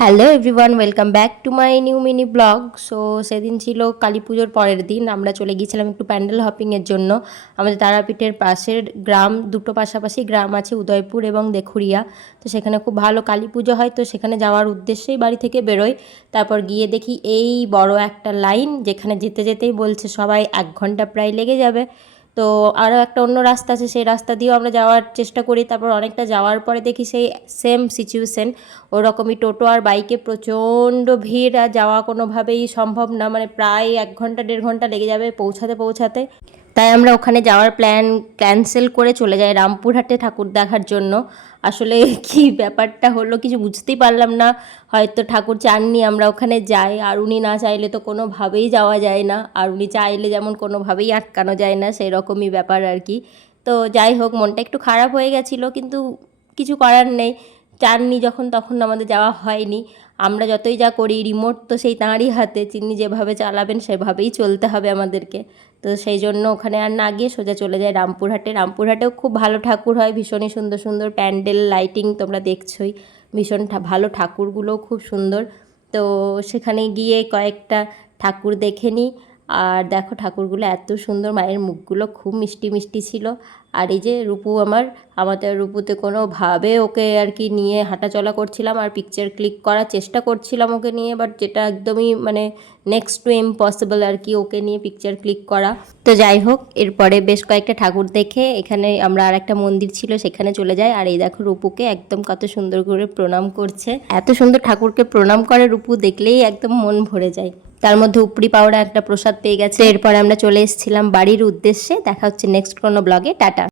Hello everyone, welcome back to my new mini blog. So সেদিন ছিল কালী পুজোর পরের দিন। আমরা চলে গিয়েছিলাম একটু প্যান্ডেল হপিংয়ের জন্য। আমাদের তারাপীঠের পাশের গ্রাম, দুটো পাশাপাশি গ্রাম আছে, উদয়পুর এবং দেখুরিয়া। তো সেখানে খুব ভালো কালী পুজো হয়, তো সেখানে যাওয়ার উদ্দেশ্যেই বাড়ি থেকে বেরোই। তারপর গিয়ে দেখি এই বড় একটা লাইন, যেখানে যেতে যেতেই বলছে সবাই 1 ঘন্টা প্রায় লেগে যাবে। তো আরও একটা অন্য রাস্তা আছে, সেই রাস্তা দিয়েও আমরা যাওয়ার চেষ্টা করি। তারপর অনেকটা যাওয়ার পরে দেখি সেই সেম সিচুয়েশন, ওরকমই টোটো আর বাইকে প্রচণ্ড ভিড়, আর যাওয়া কোনোভাবেই সম্ভব না, মানে প্রায় 1 ঘন্টা 1.5 ঘন্টা লেগে যাবে পৌঁছাতে। তাই আমরা ওখানে যাওয়ার প্ল্যান ক্যান্সেল করে চলে যাই রামপুরহাটে ঠাকুর দেখার জন্য। আসলে কি ব্যাপারটা হলো কিছু বুঝতেই পারলাম না। হয়তো ঠাকুর চাননি আমরা ওখানে যাই, আর উনি না চাইলে তো কোনোভাবেই যাওয়া যায় না, আর উনি চাইলে যেমন কোনোভাবেই আটকানো যায় না, সেই রকমই ব্যাপার আর কি। তো যাই হোক, মনটা একটু খারাপ হয়ে গেছিলো, কিন্তু কিছু করার নেই। চাননি যখন, তখন আমাদের যাওয়া হয়নি। আমরা যতই যা করি, রিমোট তো সেই তাঁরই হাতে, তিনি যেভাবে চালাবেন সেভাবেই চলতে হবে আমাদেরকে। তো সেই জন্য ওখানে আর না গিয়ে সোজা চলে যায় রামপুরহাটে। রামপুরহাটেও খুব ভালো ঠাকুর হয়, ভীষণই সুন্দর সুন্দর প্যান্ডেল, লাইটিং তোমরা দেখছোই। ভীষণ ভালো, ঠাকুরগুলোও খুব সুন্দর। তো সেখানে গিয়ে কয়েকটা ঠাকুর দেখে নিই। আর দেখো ঠাকুরগুলো এত সুন্দর, মায়ের মুখগুলো খুব মিষ্টি মিষ্টি ছিল। আর এই যে রূপু আমাদের রূপুতে কোনোভাবে ওকে আর কি নিয়ে হাঁটাচলা করছিলাম আর পিকচার ক্লিক করার চেষ্টা করছিলাম ওকে নিয়ে, বাট যেটা একদমই মানে নেক্সট টু ইম্পসিবল আর কি, ওকে নিয়ে পিকচার ক্লিক করা। তো যাই হোক, এরপরে বেশ কয়েকটা ঠাকুর দেখে এখানে আমরা আর একটা মন্দির ছিল সেখানে চলে যাই। আর এই দেখো রূপুকে একদম কত সুন্দর করে প্রণাম করছে। এত সুন্দর ঠাকুরকে প্রণাম করে রূপু, দেখলেই একদম মন ভরে যায়। তার মধ্যে উপরি পাওড়া একটা প্রসাদ পেয়ে গেছে। এরপরে আমরা চলে এসেছিলাম বাড়ির উদ্দেশ্যে। দেখা হচ্ছে নেক্সট কোনো ব্লগে। টাটা।